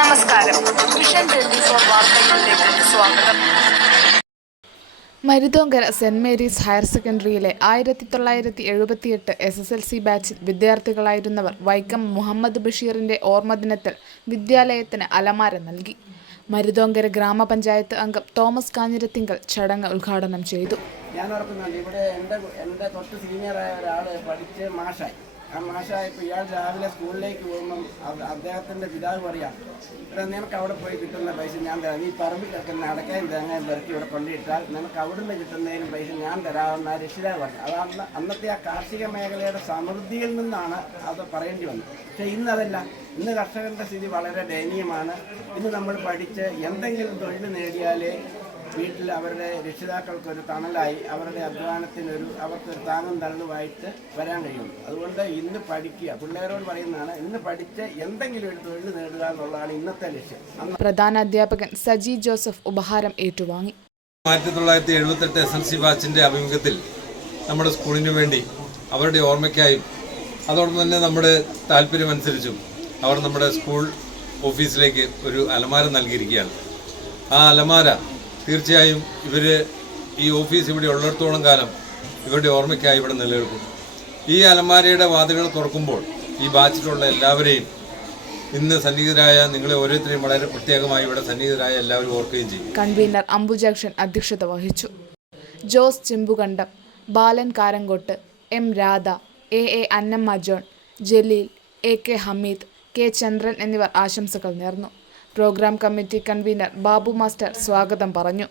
നമസ്കാരം. Vision twenty four വാർത്തകളിലേക്ക് സ്വാഗതം. മരുതോങ്കര സെന്റ് മേരീസ് ഹയർ സെക്കൻഡറിയിലെ ആയിരത്തി തൊള്ളായിരത്തി എഴുപത്തിയെട്ട് എസ് എസ് എൽ സി ബാച്ചിൽ വിദ്യാർത്ഥികളായിരുന്നവർ വൈക്കം മുഹമ്മദ് ബഷീറിന്റെ ഓർമ്മദിനത്തിൽ വിദ്യാലയത്തിന് അലമാര നൽകി. മരുതോങ്കര ഗ്രാമപഞ്ചായത്ത് അംഗം തോമസ് കാഞ്ഞിരത്തിങ്കൽ ചടങ്ങ് ഉദ്ഘാടനം ചെയ്തു. ഞാൻ ഓർക്കുന്നുണ്ട് ഇവിടെ എന്റെ എന്റെ തൊട്ട് സീനിയറായ ഒരാൾ പഠിച്ച് മാഷായി. ആ മാഷായപ്പോൾ ഇയാൾ രാവിലെ സ്കൂളിലേക്ക് പോകുമ്പം അദ്ദേഹത്തിന്റെ പിതാവ് പറയാം ഇവിടെ നിനക്ക് അവിടെ പോയി കിട്ടുന്ന പൈസ ഞാൻ തരാം. നീ പറമ്പിൽ കിടക്കുന്ന അടക്കയും തേങ്ങയും പെറുക്കി ഇവിടെ കൊണ്ടിട്ടാൽ നിനക്ക് അവിടുന്ന് കിട്ടുന്നതിനും പൈസ ഞാൻ തരാമെന്ന് രക്ഷിതാവ് പറഞ്ഞു അത് അന്ന് അന്നത്തെ ആ കാർഷിക മേഖലയുടെ സമൃദ്ധിയിൽ നിന്നാണ് അത് പറയേണ്ടി വന്നത്. പക്ഷേ ഇന്നതല്ല. ഇന്ന് കർഷകരുടെ സ്ഥിതി വളരെ ദയനീയമാണ്. ഇന്ന് നമ്മൾ പഠിച്ച് എന്തെങ്കിലും തൊഴിൽ നേടിയാലേ വീട്ടിൽ അവരുടെ രക്ഷിതാക്കൾക്ക് ഒരു തണലായി അവരുടെ അധ്വാനത്തിനൊരു അവർക്കൊരു താങ്ങും തണലുമായിട്ട് വരാൻ കഴിയുള്ളൂ അതുകൊണ്ട് ഇന്ന് പഠിക്കുക പിള്ളേരോട് പറയുന്നതാണ് ഇന്ന് പഠിച്ച് എന്തെങ്കിലും ഒരു തൊഴിൽ നേടുക എന്നുള്ളതാണ് ഇന്നത്തെ ലക്ഷ്യം. പ്രധാന അധ്യാപകൻ സജി ജോസഫ് ഉപഹാരം ഏറ്റുവാങ്ങി. ആയിരത്തി തൊള്ളായിരത്തി എഴുപത്തെട്ട് എസ് എൽ സി ബാച്ചിന്റെ ആഭിമുഖ്യത്തിൽ നമ്മുടെ സ്കൂളിന് വേണ്ടി അവരുടെ ഓർമ്മയ്ക്കായും അതോടൊപ്പം തന്നെ നമ്മുടെ താല്പര്യമനുസരിച്ചും അവർ നമ്മുടെ സ്കൂൾ ഓഫീസിലേക്ക് ഒരു അലമാര നൽകിയിരിക്കുകയാണ്. ആ അലമാര തീർച്ചയായും ഇവർ ഈ ഓഫീസ് ഇവിടെ ഉള്ളിടത്തോളം കാലം ഇവരുടെ ഓർമ്മയ്ക്കായി ഇവിടെ നിലനിൽക്കും. ഈ അലമാരയുടെ വാതിലുകൾ തുറക്കുമ്പോൾ ഈ ബാച്ചിലുള്ള എല്ലാവരെയും ഇന്ന് സന്നിഹിതരായ നിങ്ങളെ ഓരോരുത്തരെയും വളരെ പ്രത്യേകമായി ഇവിടെ സന്നിഹിതരായ എല്ലാവരും ഓർക്കുകയും ചെയ്യും. കൺവീനർ അംബുജാക്ഷൻ അധ്യക്ഷത വഹിച്ചു. Jose Chimbukandam Balan Karankottu M Radha A A Annamma John Jaleel A K Hameed K Chandran എന്നിവർ ആശംസകൾ നേർന്നു. Programme committee convener Babu master സ്വാഗതം പറഞ്ഞു